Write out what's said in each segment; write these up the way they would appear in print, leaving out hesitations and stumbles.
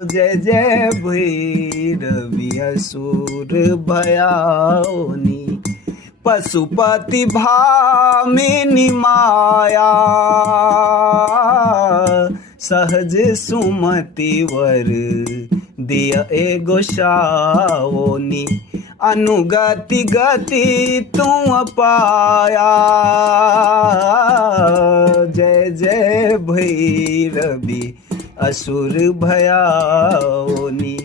जय जय भैरवी असुर भयाओनी पशुपति भामिनी माया सहज सुमति वर दिय एगो शाओनी अनुगति गति तू पाया। जय जय भैरवी असुर भयाओनी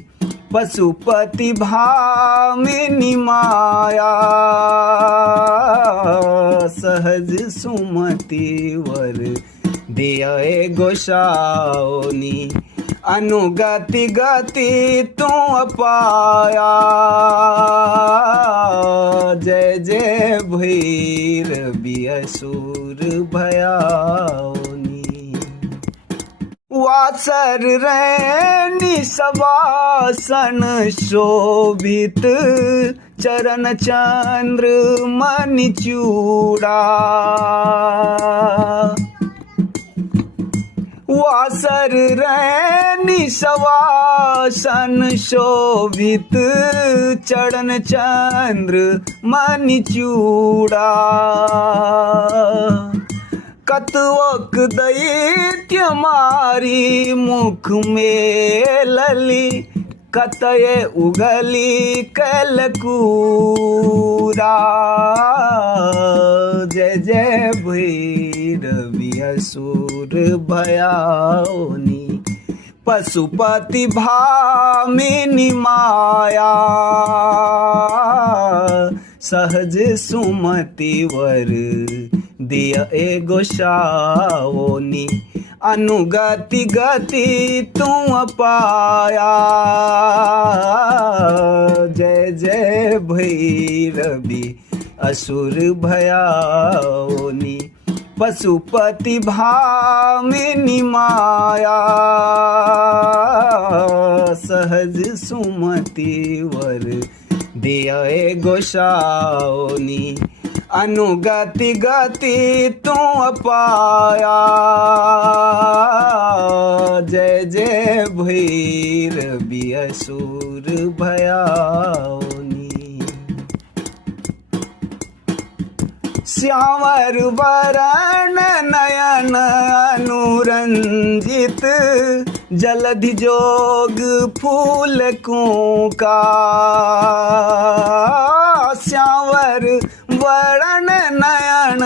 पशुपति भामिनी माया सहज सुमति वर दिया एगो शाओनी अनुगति गति तू पाया। जय जय भैरवी असुर भयाओनी वासर रैनी सवासन शोभित चरण चंद्र मणि चूड़ा वासर रैनी सवासन शोभित चरण चंद्र मणि चूड़ा कतवक दैत्य मारी मुख में लली कतये उगली कलकूरा। जय जय भैरवी असुर भयाओनी पशुपति भामिनी माया सहज सुमति वर दिय एगो शाओनी अनुगति गति तू पाया। जय जय भैरवी असुर भयाओनी पशुपति भामिनी माया सहज सुमति वर दिया एगो शाओनी अनुगति गति तू पाया। जय जय भैरवी असुर भयाओनी श्यावर वरण नयन अनुरंजित जलधि जोग फूल का श्यावर वरण नयन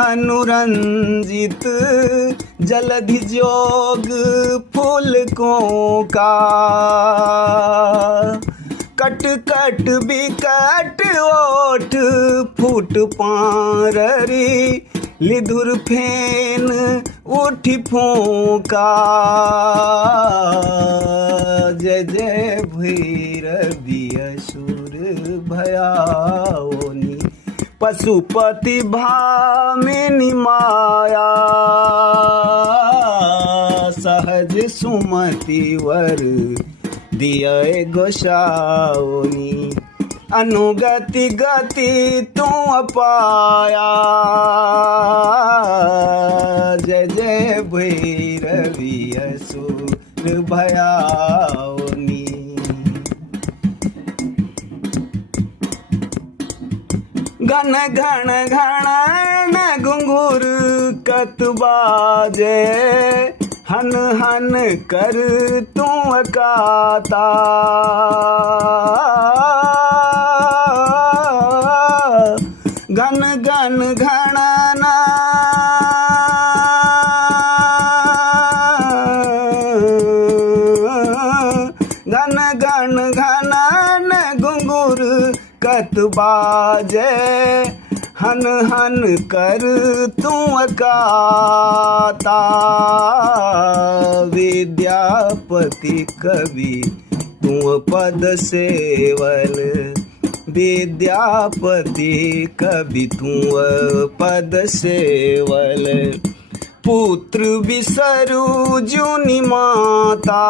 अनुरंजित जलधि जोग फूल का कट कट बिकट ओठ फूट पाररी लिधुर फेन उठी फूका। जय जय भैरवी असुर भयाओनी पशुपति भामिनी माया सहज सुमति वर दिया एगो शाओनी अनुगति गति तू पाया। जय जय भैरवी असुर भयाओनी घन घन घन घुंघुर कत बाजे हन हन कर तू काता घन घन घना घन घन घनन घुंघुर कत बाजे हन हन कर तू काता विद्यापति कवि तू पद सेवल विद्यापति कवि तू पद सेवल पुत्र बिसरु जुनि माता।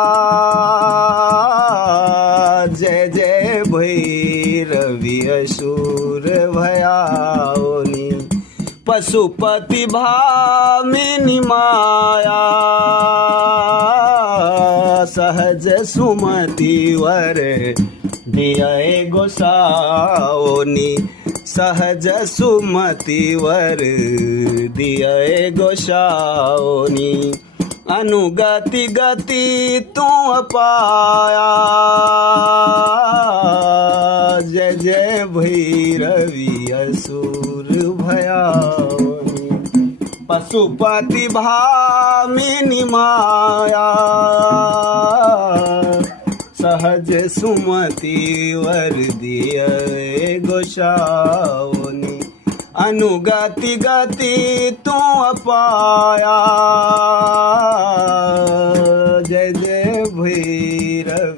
जय जय भैरवी असुर भयाओनी पशुपति भामिनी माया सहज सुमति वर दिए गोसाओनी सहज सुमति वर दिए गोसाओनी अनुगति गति तू पाया जय जय भैरवी असुर भयाओनी पशुपति भामिनी माया सहज सुमति वर दिए गोसाओनी अनुगति गति तू पाया जय जय भैरव